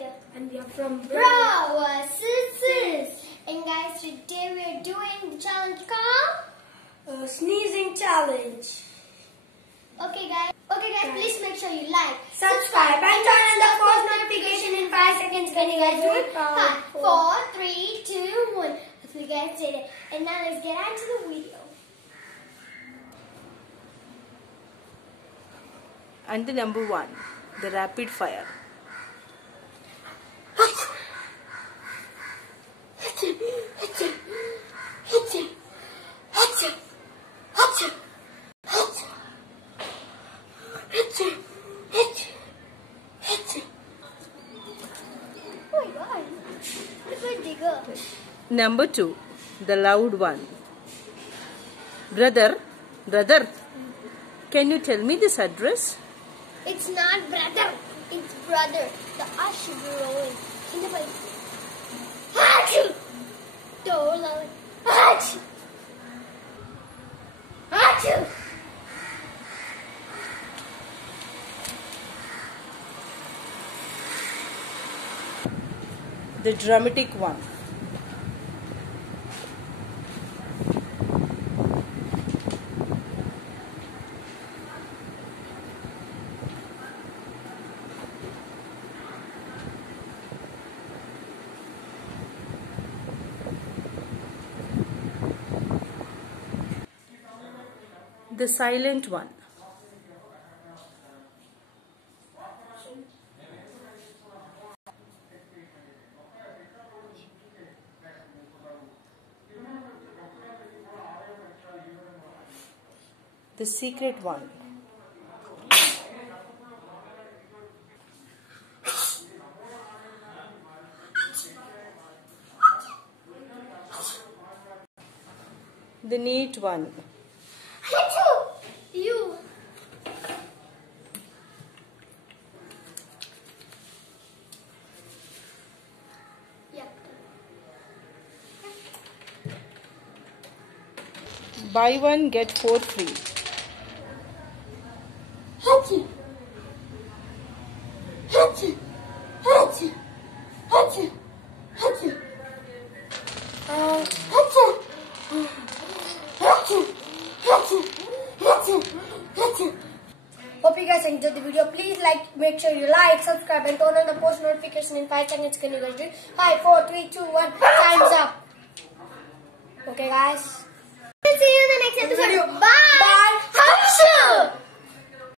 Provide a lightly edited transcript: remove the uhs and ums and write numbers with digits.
Veda. And we are from Bravo Sisters. And guys, today we are doing the challenge called Sneezing Challenge. Okay guys, please make sure you like, Subscribe and turn on the post notification in 5 seconds. Can you guys do it? 5, 4, 3, 2, 1. If you guys did it. And now let's get on to the video. And the number 1, the rapid fire. Oh my god, it's a digger. Number 2, the loud one. Brother, can you tell me this address? It's not brother, it's brother. The ash should be rolling in the face. Achoo! Don't loud. Achoo! Achoo! The dramatic one. The silent one. The secret one. The neat one. Achoo! You. Yeah. Buy one, get 4 free. Achoo! Achoo! Achoo! Achoo! Achoo! Achoo! Achoo! Achoo! Achoo! Achoo! Hope you guys enjoyed the video. Please make sure you like, subscribe and turn on the post notification in 5 seconds. Can you guys do it? 5, 4, 3, 2, 1. Time's up. Okay guys. See you in the next episode. Bye!